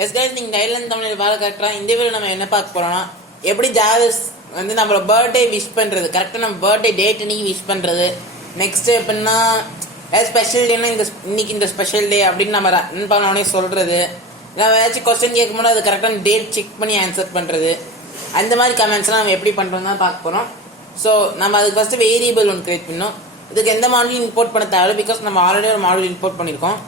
S guys, நீங்கள் டைலண்ட் தமிழில் பார்க்க கரெக்டாக இந்த வீடியோ நம்ம என்ன பார்க்க போகிறோம்னா, எப்படி ஜாவிஸ் வந்து நம்மளோட பர்த்டே விஷ் பண்ணுறது, கரெக்டாக நம்ம பர்த்டே டேட் இன்னைக்கு விஷ் பண்ணுறது. நெக்ஸ்ட்டு எப்படின்னா ஸ்பெஷல் டேன்னா இன்னைக்கு இந்த ஸ்பெஷல் டே அப்படின்னு நம்ம ரன் பண்ணோடனே சொல்கிறது. நம்ம ஏதாச்சும் கொஸ்டின் கேட்கும்போது அது கரெக்டான டேட் செக் பண்ணி ஆன்சர் பண்ணுறது. அந்த மாதிரி கமெண்ட்ஸ்லாம் நம்ம எப்படி பண்ணுறோம் தான் பார்க்க போகிறோம். ஸோ நம்ம அதுக்கு ஃபஸ்ட்டு வேரியபிள் ஒன்று க்ரியேட் பண்ணோம். இதுக்கு எந்த மாடலும் இம்போர்ட் பண்ண தேவை, பிகாஸ் நம்ம ஆல்ரெடி ஒரு மாடல் இம்போர்ட் பண்ணியிருக்கோம்.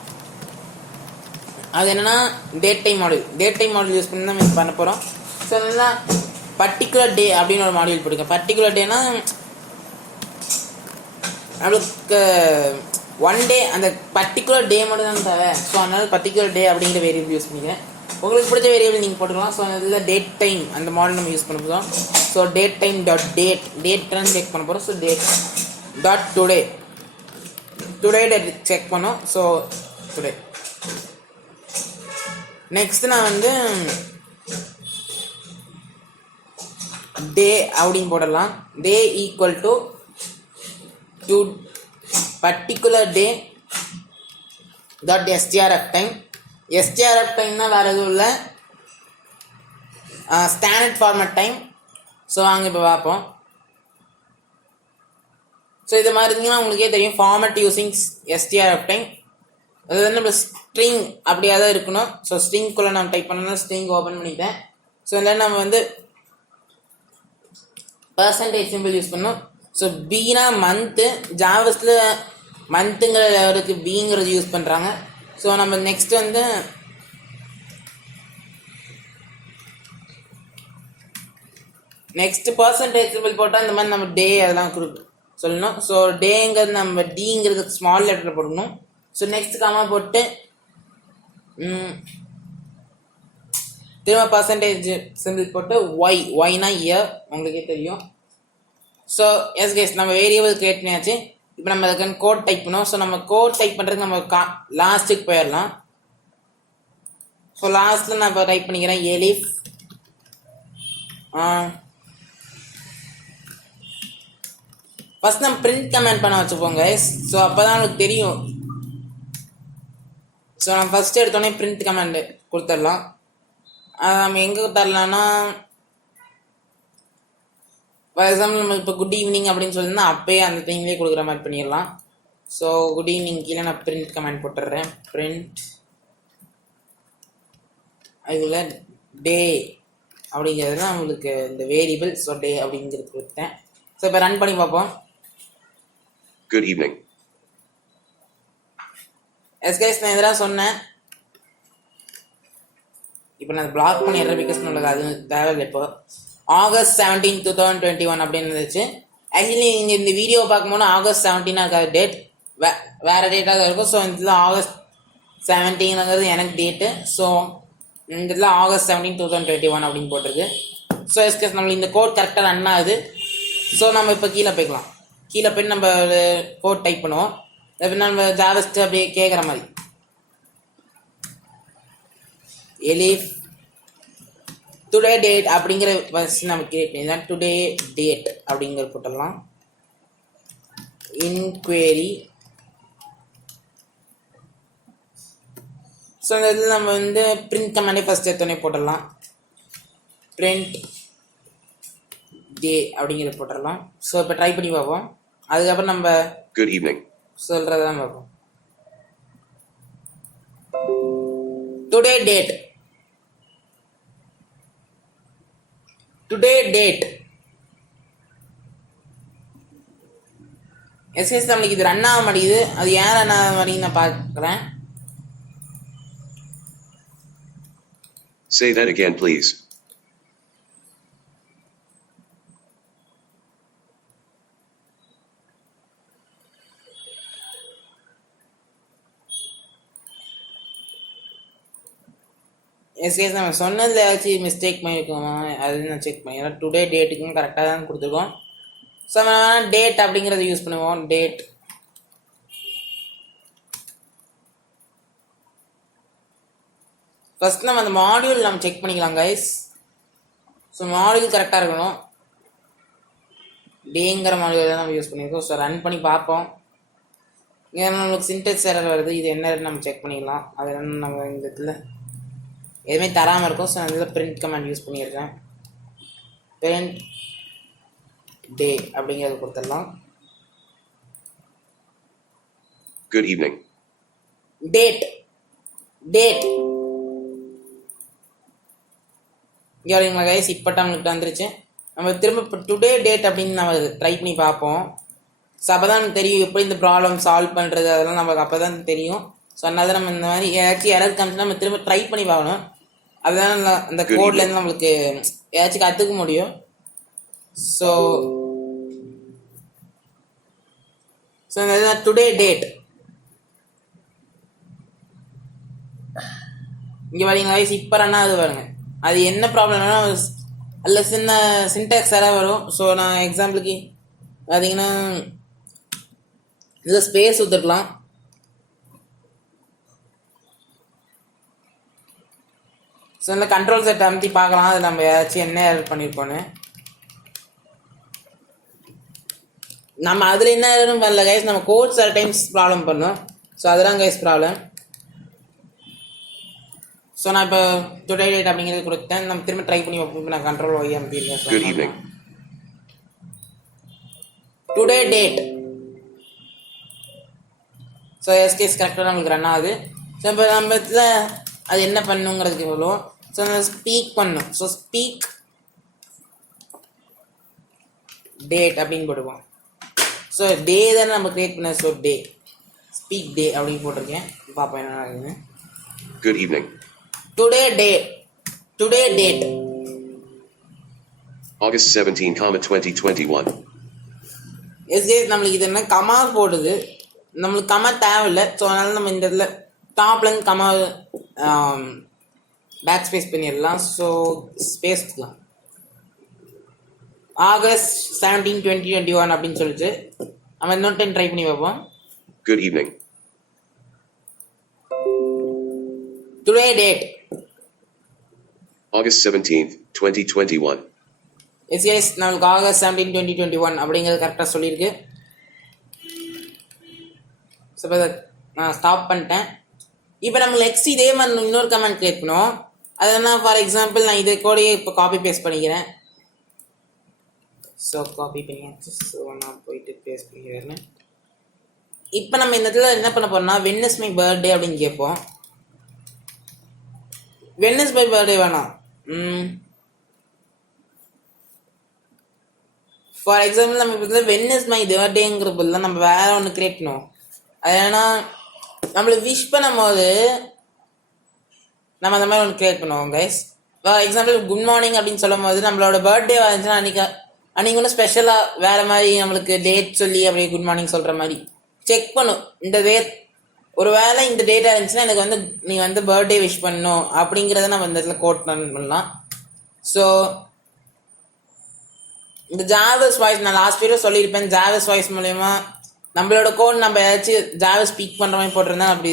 அது என்னன்னா டேட் டைம் மாடியூல் யூஸ் பண்ணி தான் நம்ம பண்ண போகிறோம். ஸோ என்னன்னா பர்டிகுலர் டே அப்படின்னு ஒரு மாடியூல் போட்டுருக்கேன். பர்டிகுலர் டேனா நம்மளுக்கு ஒன் டே, அந்த பர்டிகுலர் டே மட்டும் தான் தேவை. ஸோ அதனால பர்டிகுலர் டே அப்படிங்கிற வேரியபிள் யூஸ் பண்ணிக்கிறேன். உங்களுக்கு பிடிச்ச வேரியபிள் நீங்கள் போட்டுக்கலாம். ஸோ இதில் டேட் டைம் அந்த மாடல் நம்ம யூஸ் பண்ண போகிறோம். So date time dot date check பண்ண போகிறோம். So date dot today date check பண்ணோம். ஸோ டுடே நெக்ஸ்ட் நான் வந்து டே அப்படின்னு போடலாம். டே equal to particular day dot STRF டைம்னா வேறு எதுவும் இல்லை, ஸ்டாண்டர்ட் ஃபார்மேட் டைம். ஸோ வாங்க இப்போ பார்ப்போம். ஸோ இது மாதிரி இருந்தீங்கன்னா உங்களுக்கே தெரியும், ஃபார்மேட் யூஸிங் எஸ்டிஆர்எஃப் டைம். அது வந்து நம்ம ஸ்ட்ரிங் அப்படியே தான் இருக்கணும். ஸோ ஸ்ட்ரிங்குள்ளே நம்ம டைப் பண்ணணும். ஸ்ட்ரிங் ஓப்பன் பண்ணிட்டேன். ஸோ இதில் நம்ம வந்து பர்சன்டேஜ் சிம்பிள் யூஸ் பண்ணோம். ஸோ பீனா மந்த்து, ஜாவஸில் மந்த்துங்கிற லெவலுக்கு பீங்கிறது யூஸ் பண்ணுறாங்க. ஸோ நம்ம நெக்ஸ்ட் வந்து பர்சன்டேஜ் சிம்பிள் போட்டால் இந்த மாதிரி நம்ம டே அதெல்லாம் சொல்லணும். ஸோ டேங்கிறது நம்ம டிங்கிறது ஸ்மால் லெட்டரில் போடணும். ஸோ நெக்ஸ்ட் காமா போட்டு திரும்ப பர்சன்டேஜ் சிம்பிள் போட்டு ஒய்னா இயர், உங்களுக்கே தெரியும். ஸோ எஸ் கைஸ், நம்ம வேரியபிள் கிரியேட் பண்ணியாச்சு. இப்போ நம்ம அதுக்கு கோட் டைப் பண்ணுவோம். ஸோ நம்ம கோட் டைப் பண்ணுறதுக்கு நம்ம லாஸ்ட்டுக்கு போயிடலாம். ஸோ லாஸ்ட்டில் நான் இப்போ டைப் பண்ணிக்கிறேன் எலிஃப் ஃபஸ்ட் நம்ம பிரிண்ட் கமெண்ட் பண்ண வச்சுப்போம் கைஸ். ஸோ அப்போ தான் உங்களுக்கு தெரியும். ஸோ நம்ம ஃபஸ்ட்டு எடுத்தோடனே பிரிண்ட் கமெண்ட் கொடுத்துடலாம். நம்ம எங்கே தரலான்னா, ஃபார் எக்ஸாம்பிள் நம்ம இப்போ குட் ஈவினிங் அப்படின்னு சொல்லியிருந்தா அப்பயே அந்த டைம்லேயே கொடுக்குற மாதிரி பண்ணிடலாம். ஸோ குட் ஈவினிங் கீழே நான் பிரிண்ட் கமெண்ட் போட்டுடுறேன். பிரிண்ட் இதில் டே அப்படிங்கிறது தான் உங்களுக்கு இந்த வேரியபிள். ஸோ டே அப்படிங்கிறது கொடுத்தேன். ஸோ இப்போ ரன் பண்ணி பார்ப்போம். Good evening. எஸ் கைஸ், நான் இதெல்லாம் சொன்னேன். இப்போ நான் பிளாக் பண்ணிடுறேன், பிகாஸ் நம்மளுக்கு அது தேவையில்லை. இப்போ August 17, 2021 அப்படின்னு இருந்துச்சு. ஆக்சுவலி நீங்கள் இந்த வீடியோ பார்க்கும்போது August 17 இருக்காது, டேட் வேறு டேட்டாக தான் இருக்கும். ஸோ இதில் August 17ங்கிறது எனக்கு டேட்டு. ஸோ இந்த இதில் August 17, 2021 அப்படின்னு போட்டிருக்கு. ஸோ எஸ் கைஸ், நம்மளுக்கு இந்த கோட் கரெக்டாக ரன் ஆகுது. ஸோ நம்ம இப்போ கீழே போய்க்கலாம். கீழே போய் நம்ம கோட் டைப் பண்ணுவோம். நம்ம ஜாவஸ்ட் அப்படியே கேட்குற மாதிரி எலிஃப் டுடே டேட் அப்படிங்கிற ஃபஸ்ட் நம்ம கிரியேட் பண்ணி டுடே டேட் அப்படிங்கிற போட்டுடலாம். இன்குவரி. ஸோ இந்த இதில் நம்ம வந்து பிரிண்ட் கமாண்டே ஃபஸ்ட் எடுத்தோடனே போட்டுடலாம். பிரிண்ட் டே அப்படிங்கிறத போட்டுடலாம். ஸோ இப்போ ட்ரை பண்ணி பார்ப்போம். அதுக்கப்புறம் நம்ம குட் ஈவினிங் சொல்கிறதான் பார்ப்போம். டுடே டேட் எஸ்எஸ் நம்மளுக்கு இது ரன் ஆக மாட்டேங்குது. அது ஏன் ரன் ஆக மாட்டேங்குது நான் பார்க்குறேன். Say that again, please. SS நம்ம சொன்னதில் ஏதாச்சும் மிஸ்டேக் பண்ணியிருக்கோமா அது நான் செக் பண்ணிடுறேன். டுடே டேட்டுக்கும் கரெக்டாக தான் கொடுத்துருக்கோம். ஸோ நம்ம டேட் அப்படிங்கிறத யூஸ் பண்ணுவோம். டேட் ஃபஸ்ட் நம்ம அந்த மாடியூல் நம்ம செக் பண்ணிக்கலாம் கைஸ். ஸோ மாடியூல் கரெக்டாக இருக்கணும். டேங்கிற மாடியூல் தான் நம்ம யூஸ் பண்ணியிருக்கோம். ஸோ ரன் பண்ணி பார்ப்போம். இங்கே நம்மளுக்கு சின்டெக்ஸ் எரர் வருது. இது என்ன நம்ம செக் பண்ணிக்கலாம். அது என்ன நம்ம இந்த இதில் எதுவுமே தராமல் இருக்கும். ஸோ நான் இதில் பிரிண்ட் கமாண்ட் யூஸ் பண்ணியிருக்கேன். பிரிண்ட் டே அப்படிங்கிறது கொடுத்துடலாம். Good evening. டேட் இங்கே வரீங்களா கைஸ்? இப்போ நம்மளுக்கு வந்துருச்சு. நம்ம திரும்ப இப்போ டுடே டேட் அப்படின்னு நம்ம ட்ரை பண்ணி பார்ப்போம். ஸோ அப்போ தான் நமக்கு தெரியும் எப்படி இந்த ப்ராப்ளம் சால்வ் பண்ணுறது, அதெல்லாம் நமக்கு அப்போ தான் தெரியும். ஸோ அதனால தான் நம்ம இந்த மாதிரி ஏதாச்சும் எரர் காமிச்சுன்னா நம்ம திரும்ப ட்ரை பண்ணி பார்க்கணும். அதுதான் அந்த கோட்லேருந்து நம்மளுக்கு ஏதாச்சும் கற்றுக்க முடியும். ஸோ இந்த டுடே டேட் இங்கே வரீங்களா கைஸ்? இப்போ ரன்னா அது பாருங்க. அது என்ன ப்ராப்ளம்னா அதில் சின்ன சின்டாக்ஸ் எல்லாம் வரும். ஸோ நான் எக்ஸாம்பிளுக்கு பார்த்தீங்கன்னா இதில் ஸ்பேஸ் ஊற்றுக்கலாம். ஸோ இந்த கண்ட்ரோல் செட் அமுத்தி பார்க்கலாம் அது நம்ம ஏதாச்சும் என்ன எரர் பண்ணியிருப்போன்னு. நம்ம அதில் என்ன எரரும் பண்ணல கைஸ், நம்ம கோட் சில டைம்ஸ் ப்ராப்ளம் பண்ணோம். ஸோ அதுதான் கைஸ் ப்ராப்ளம். ஸோ நான் இப்போ டுடே டேட் அப்படிங்கிறது கொடுத்தேன். நம்ம திரும்ப ட்ரை பண்ணி வைப்போம். இப்போ நான் கண்ட்ரோல் ஒய் அமுத்திருக்கேன். Good evening. Today date. So எஸ்கேஸ் கரெக்டாக நம்மளுக்கு ரன் ஆகுது. ஸோ இப்போ நம்ம இதில் அது என்ன பண்ணுங்கிறதுக்கு சொல்லுவோம். ஸோ நம்ம ஸ்பீக் பண்ணும். ஸோ ஸ்பீக் டேட் அப்படின்னு போட்டுப்போம். ஸோ டே தானே நம்ம கிரியேட் பண்ண. ஸோ டே ஸ்பீக் டே அப்படின்னு போட்டிருக்கேன். பார்ப்போம் என்ன ஆகுதுன்னு. Good evening. Today date August 17, 2021. எஸ்கேஸ் நம்மளுக்கு இது என்ன கமா போடுது. நம்மளுக்கு கமா தேவையில்லை. ஸோ அதனால நம்ம இந்த இதில் டாப்லேருந்து கமா பேக் ஸ்பேஸ் பண்ணிடலாம். ஸோ ஸ்பேஸ்லாம் ஆகஸ்ட் 17, 2021 அப்படின்னு சொல்லிட்டு நம்ம இன்னொரு டைம் ட்ரை பண்ணி பார்ப்போம். Good evening. Today date August 17th, 2021. எஸ்கேஸ் நம்மளுக்கு ஆகஸ்ட் 17, 2021 அப்படிங்கிறது கரெக்டாக சொல்லியிருக்கு. ஸோ இப்போ நான் ஸ்டாப் பண்ணிட்டேன். இப்போ நம்ம நெக்ஸ்ட் இதே மாதிரி இன்னொரு கமெண்ட் கிரியேட் பண்ணுவோம். அது என்ன, ஃபார் எக்ஸாம்பிள் நான் இதை கோடையே இப்போ காப்பி பேஸ்ட் பண்ணிக்கிறேன். ஸோ காப்பி பண்ணியாச்சு. ஸோ நான் போயிட்டு பேஸ்ட் பண்ணிக்கிறேன். இப்போ நம்ம இந்த இடத்துல என்ன பண்ண போறோம்னா வென் இஸ் மை பர்த்டே அப்படின்னு கேட்போம். வென் இஸ் மை பர்த்டே வேணாம். ஃபார் எக்ஸாம்பிள் நம்ம இப்போ வென் இஸ் மை பர்த்டேங்கிற பதில் நம்ம வேற ஒன்று கிரியேட் பண்ணுவோம். அது ஏன்னா நம்மளுக்கு விஷ் பண்ணும் போது நம்ம அந்த மாதிரி ஒன்று கிரியேட் பண்ணுவோம் guys. For example good morning அப்படின்னு சொல்லும் போது நம்மளோட பர்த்டே வந்துச்சுன்னா அன்றைக்கி ஒன்றும் ஸ்பெஷலாக வேறு மாதிரி நம்மளுக்கு டேட் சொல்லி அப்படியே குட் மார்னிங் சொல்கிற மாதிரி செக் பண்ணும். இந்த டேட் ஒரு வேளை இந்த டேட்டாக இருந்துச்சுன்னா எனக்கு வந்து நீ வந்து பர்த்டே விஷ் பண்ணணும் அப்படிங்கிறத நம்ம இந்த இடத்துல கோட் பண்ணலாம். ஸோ இந்த ஜாவஸ் வாய்ஸ் நான் லாஸ்ட் வீடியோ சொல்லியிருப்பேன். ஜாவஸ் வாய்ஸ் மூலயமா நம்மளோட கோட் நம்ம ஏதாச்சும் ஜாவஸ் ஸ்பீக் பண்ணுற மாதிரி போட்டிருந்தேன். அப்படி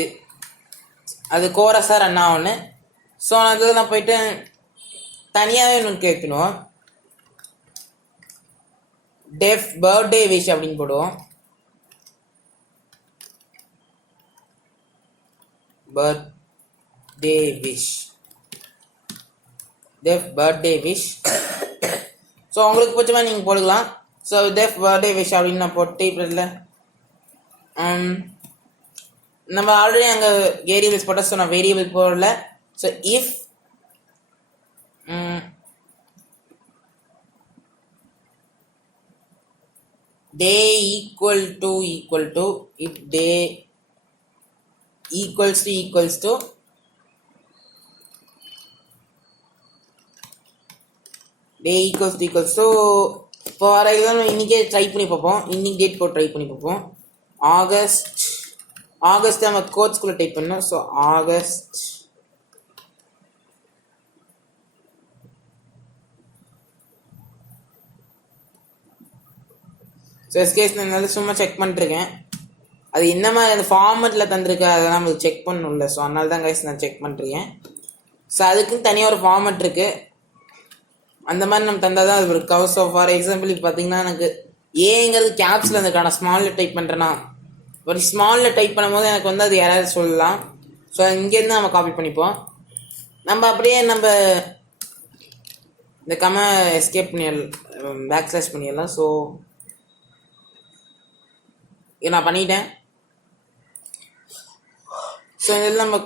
அது கோரஸாக ரன் ஆகும்னு. ஸோ அதில் நான் போயிட்டு தனியாகவே ஒன்று கேட்கணும். டெஃப் பர்த்டே விஷ் அப்படின்னு போடுவோம். Birthday wish def birthday wish. So உங்களுக்கு பிடிச்ச மாதிரி நீங்கள் போடுக்கலாம். ஸோ டெஃப் பர்த்டே விஷ் அப்படின்னு நான் போட்டு இப்போ இல்லை நம்ம ஆல்ரெடி அங்கே வேரியபிள்ஸ் போட்டோம். ஸோ நான் வேரியபிள் போடல. So if day equal to if day equals to day equals to for example இன்றைக்கே ட்ரை பண்ணி பார்ப்போம். இன்னைக்கு டேட் போட்டு ட்ரை பண்ணி பார்ப்போம். ஆகஸ்ட் நம்ம கோட்ஸ்குள்ளே டைப் பண்ணோம். ஸோ ஆகஸ்ட் ஸோ எஸ்கேஸ் நான் சும்மா செக் பண்ணிட்டுருக்கேன். அது என்ன மாதிரி அந்த ஃபார்மெட்டில் தந்திருக்கு அதெல்லாம் நம்மளுக்கு செக் பண்ணணும்ல. ஸோ அதனால தான் கைஸ் நான் செக் பண்ணிருக்கேன். ஸோ அதுக்குன்னு தனியாக ஒரு ஃபார்மெட் இருக்குது. அந்த மாதிரி நம்ம தந்தால் தான் அது இருக்கா. ஸோ ஃபார் எக்ஸாம்பிள் இப்போ பார்த்தீங்கன்னா எனக்கு ஏங்கிறது கேப்ஸில் இருந்துருக்கு. நான் ஸ்மாலில் டைப் பண்ணுறேன்னா ஒரு ஸ்மாலில் டைப் பண்ணும்போது எனக்கு வந்து அது யாராவது சொல்லலாம். ஸோ இங்கேருந்து நம்ம காப்பி பண்ணிப்போம். நம்ம அப்படியே நம்ம இந்த எஸ்கேப் பண்ணிடலாம், பேக் ஸ்லாஷ் பண்ணிடலாம். ஸோ இதை நான் பண்ணிட்டேன். ஸோ இதில் நம்ம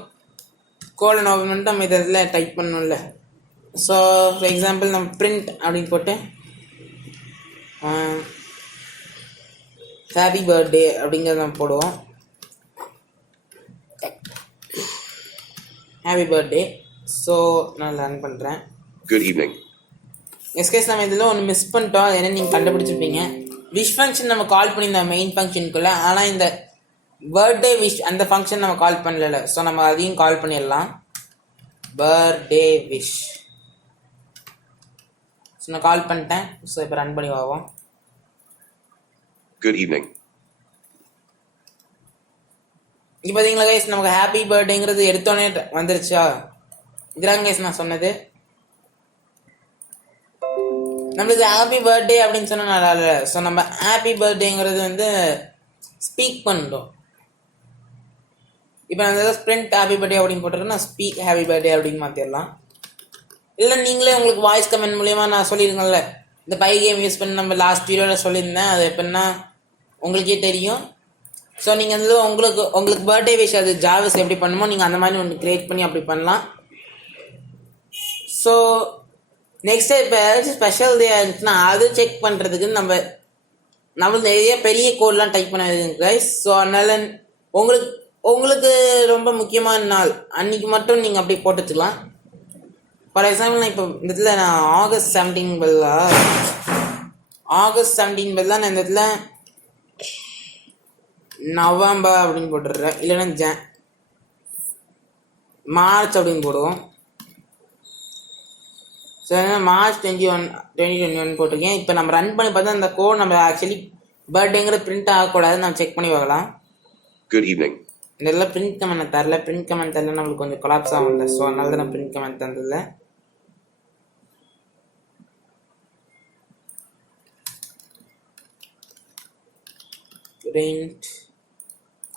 கோலன் ஓப்பன் பண்ணிட்டு நம்ம இதில் டைப் பண்ணணும்ல. ஸோ ஃபார் எக்ஸாம்பிள் நம்ம பிரிண்ட் அப்படின்னு போட்டு ஹாப்பி பர்த்டே அப்படிங்கிறத நம்ம போடுவோம். Happy birthday. ஸோ நான் ரன் பண்ணுறேன். Good evening. எஸ்கேஸ் நம்ம இதில் ஒன்று மிஸ் பண்ணிட்டோம். அது என்ன நீங்கள் கண்டுபிடிச்சிருப்பீங்க. விஷ் ஃபங்க்ஷன் நம்ம கால் பண்ணியிருந்தோம் மெயின் ஃபங்க்ஷனுக்குள்ளே. ஆனால் இந்த பர்த்டே விஷ் அந்த ஃபங்க்ஷன் நம்ம கால் பண்ணல. ஸோ நம்ம அதையும் கால் பண்ணிடலாம். Birthday wish. ஸோ நான் கால் பண்ணிட்டேன். ஸோ இப்போ ரன் பண்ணி பார்ப்போம். Good evening. இப்போ பார்த்தீங்களா கைஸ், நமக்கு ஹாப்பி பர்த்டேங்கிறது எடுத்தோடனே வந்துருச்சா? இதுதான் கைஸ் நான் சொன்னது. நம்மளுக்கு ஹாப்பி பர்த்டே அப்படின்னு சொன்னால் நல்லா இல்லை. ஸோ நம்ம ஹாப்பி பர்த்டேங்கிறது வந்து ஸ்பீக் பண்ணுறோம். இப்போ நான் ஏதாவது ஸ்ப்ரிண்ட் ஹாப்பி பர்த்டே அப்படின்னு போட்டிருக்கேன், நான் ஸ்பீக் ஹாப்பி பர்த்டே அப்படின்னு மாற்றிடலாம். இல்லை நீங்களே உங்களுக்கு வாய்ஸ் கமெண்ட் மூலியமாக நான் சொல்லியிருக்கேன்ல, இந்த பை கேம் யூஸ் பண்ணி நம்ம லாஸ்ட் வீடியோவில் சொல்லியிருந்தேன். அது எப்படின்னா உங்களுக்கே தெரியும். ஸோ நீங்கள் வந்து உங்களுக்கு பர்த்டே விஷ் அது ஜாவிஸ் எப்படி பண்ணுமோ நீங்கள் அந்த மாதிரி ஒன்று க்ரியேட் பண்ணி அப்படி பண்ணலாம். ஸோ நெக்ஸ்ட் இப்போ ஏதாச்சும் ஸ்பெஷல் டே இருந்துச்சுன்னா அது செக் பண்ணுறதுக்கு நம்ம நிறைய பெரிய கோட்லாம் டைப் பண்ண வேண்டியது கைஸ். ஸோ அதனால் உங்களுக்கு ரொம்ப முக்கியமான நாள் அன்றைக்கி மட்டும் நீங்கள் அப்படி போட்டு வச்சுக்கலாம். ஃபார் எக்ஸாம்பிள் நான் இப்போ இந்த இடத்துல நான் ஆகஸ்ட் 17 பதிலாக நான் இந்த இடத்துல நவம்பர் அப்படின்னு போட்டுடுறேன். இல்லைன்னா மார்ச் அப்படின்னு போடுவோம். ஸோ மார்ச் 2021 போட்டிருக்கேன். இப்போ நம்ம ரன் பண்ணி பார்த்தா அந்த கோட் நம்ம ஆக்சுவலி பர்த்டேங்கிறது பிரிண்ட் ஆகக்கூடாது. நம்ம செக் பண்ணி பார்க்கலாம். Good evening. இதெல்லாம் பிரிண்ட் கமெண்ட் தரல. பிரிண்ட் கமெண்ட் தரல நம்மளுக்கு கொஞ்சம் கொலாப்ஸ் ஆகும்ல. ஸோ அதனால தான் நான் பிரிண்ட் கமெண்ட் தந்ததில்லை. பிரிண்ட்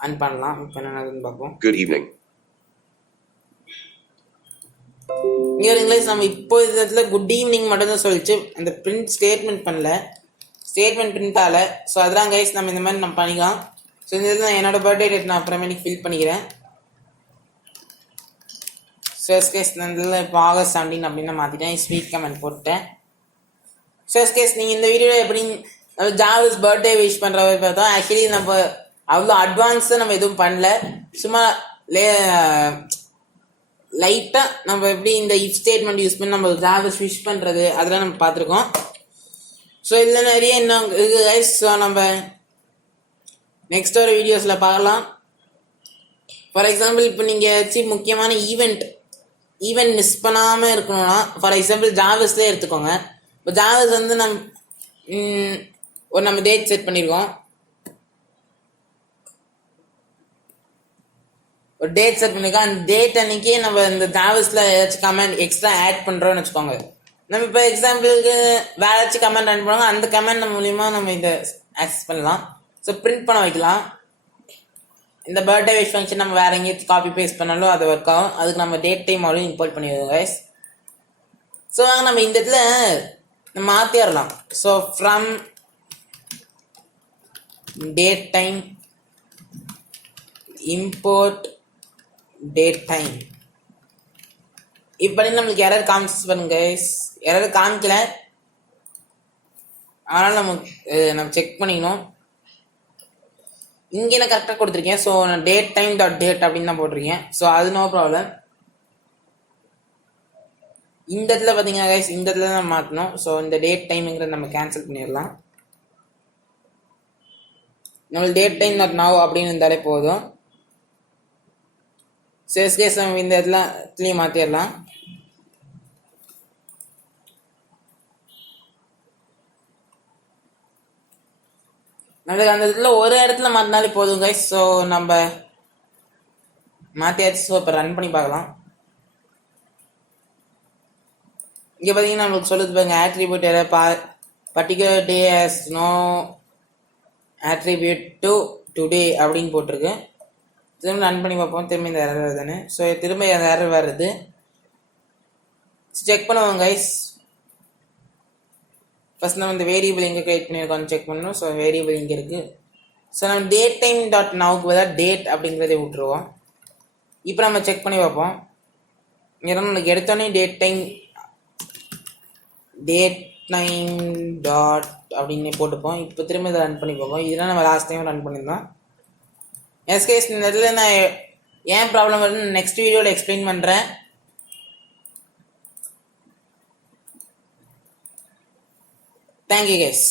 ஆன் பண்ணலாம். இப்போ என்னன்னு பார்ப்போம். Good evening. இங்கே இங்கிலீஷ் நம்ம இப்போ இதில் குட் ஈவினிங் மட்டும் தான் சொல்லிச்சு. அந்த பிரிண்ட் ஸ்டேட்மெண்ட் பண்ணல, ஸ்டேட்மெண்ட் பிரிண்ட் ஆகலை. ஸோ அதெல்லாம் கைஸ் நம்ம இந்த மாதிரி நம்ம பண்ணிக்கலாம். ஸோ இந்த இதில் என்னோடய பர்த்டே டேட் நான் அப்புறமேட்டுக்கு ஃபில் பண்ணிக்கிறேன். ஸோ எஸ்கேஸ் நான் இதில் இப்போ ஆகஸ்ட் 17 அப்படின்னு நான் மாற்றிட்டேன். ஸ்வீட் கமெண்ட் போட்டேன். ஸோ எஸ்கேஸ் நீங்கள் இந்த வீடியோவில் எப்படி ஜாவிஸ் பர்த்டே விஷ் பண்ணுற மாதிரி பார்த்தோம். ஆக்சுவலி நம்ம அவ்வளோ அட்வான்ஸாக நம்ம எதுவும் பண்ணல. சும்மா லைட்டாக நம்ம எப்படி இந்த இஃப் ஸ்டேட்மெண்ட் யூஸ் பண்ணி நம்ம ஜாவிஸ் விஷ் பண்ணுறது அதெல்லாம் நம்ம பார்த்துருக்கோம். ஸோ இதில் நிறைய இன்னும் இருக்குது கைஸ். ஸோ நம்ம நெக்ஸ்ட் ஒரு வீடியோஸில் பார்க்கலாம். ஃபார் எக்ஸாம்பிள் இப்போ நீங்கள் ஏதாச்சும் முக்கியமான ஈவெண்ட் மிஸ் பண்ணாமல் இருக்கணும்னா ஃபார் எக்ஸாம்பிள் ஜாவிஸ்லேயே எடுத்துக்கோங்க. இப்போ ஜாவிஸ் வந்து நம்ம டேட் செட் பண்ணியிருக்கோம். ஒரு டேட் செட் பண்ணியிருக்கோம். அந்த டேட் அன்றைக்கி நம்ம இந்த ஜாவிஸில் ஏதாச்சும் கமெண்ட் எக்ஸ்ட்ரா ஆட் பண்ணுறோன்னு வச்சுக்கோங்க. நம்ம இப்போ எக்ஸாம்பிளுக்கு வேறு ஏதாச்சும் கமெண்ட் ஆட் பண்ணுவாங்க. அந்த கமெண்ட் மூலிமா நம்ம இதை ஆக்சஸ் பண்ணலாம். ஸோ பிரிண்ட் பண்ண வைக்கலாம். இந்த பர்த்டே விஷ் ஃபங்க்ஷன் நம்ம வேறு எங்கேயாச்சும் காப்பி பேஸ்ட் பண்ணாலும் அது ஒர்க் ஆகும். அதுக்கு நம்ம டேட் டைம் ஆல்ரெடி இம்போர்ட் பண்ணிடுவோம் கைஸ். ஸோ வாங்க நம்ம இந்த இடத்துல நம்ம மாற்றிடலாம். So from date time import date time இப்படி நம்மளுக்கு எரர் காமிச்சு பாருங்க கைஸ். எரர் காமிக்கல, அதனால் நம்ம செக் பண்ணிக்கணும். இங்கே நான் கரெக்டாக கொடுத்துருக்கேன். ஸோ நான் டேட் டைம் டாட் டேட் அப்படின்னு தான் போட்டிருக்கேன். ஸோ அது நோ ப்ராப்ளம். இந்த இடத்துல பார்த்தீங்கன்னா கைஸ் இந்த இடத்துல தான் மாற்றணும். ஸோ இந்த டேட் டைமுங்கிறத நம்ம கேன்சல் பண்ணிடலாம். நம்மளுக்கு டேட் டைம் டாட் நவ் அப்படின்னு இருந்தாலே போதும். சேஸ் நம்ம இந்த இடத்துலையும் மாற்றிடலாம். நம்மளுக்கு அந்த இடத்துல ஒரு இடத்துல மாற்றினாலே போதும் கைஸ். ஸோ நம்ம மாற்றியாச்சு. ஸோ இப்போ ரன் பண்ணி பார்க்கலாம். இங்கே பார்த்தீங்கன்னா நம்மளுக்கு சொல்லுது பாருங்க, ஆட்ரிபியூட் ஏதாவது particular day has no attribute to today அப்படின்னு போட்டிருக்கு. திரும்ப ரன் பண்ணி பார்ப்போம். திரும்ப இந்த எரர் வருதுன்னு. ஸோ திரும்ப அந்த எரர் வருது. செக் பண்ணுவோம் கைஸ். ஃபர்ஸ்ட் நம்ம இந்த வேரியபிள் எங்கே கிரியேட் பண்ணியிருக்கோம்னு செக் பண்ணணும். ஸோ வேரியபிள் இங்கே இருக்குது. ஸோ நம்ம டேட் டைம் டாட் நவுக்கு பதிலாக டேட் அப்படிங்கிறத விட்டுருவோம். இப்போ நம்ம செக் பண்ணி பார்ப்போம். இங்கே நம்மளுக்கு எடுத்தோடனே டேட் டைம் டாட் அப்படின்னு போட்டுப்போம். இப்போ திரும்ப இதை ரன் பண்ணி பார்ப்போம். இதெல்லாம் நம்ம லாஸ்ட் டைம் ரன் பண்ணியிருந்தோம். எஸ்கேஸ் இந்த இடத்துல நான் ஏன் ப்ராப்ளம் வருதுன்னு நெக்ஸ்ட் வீடியோவில் எக்ஸ்பிளைன் பண்ணுறேன். Thank you guys.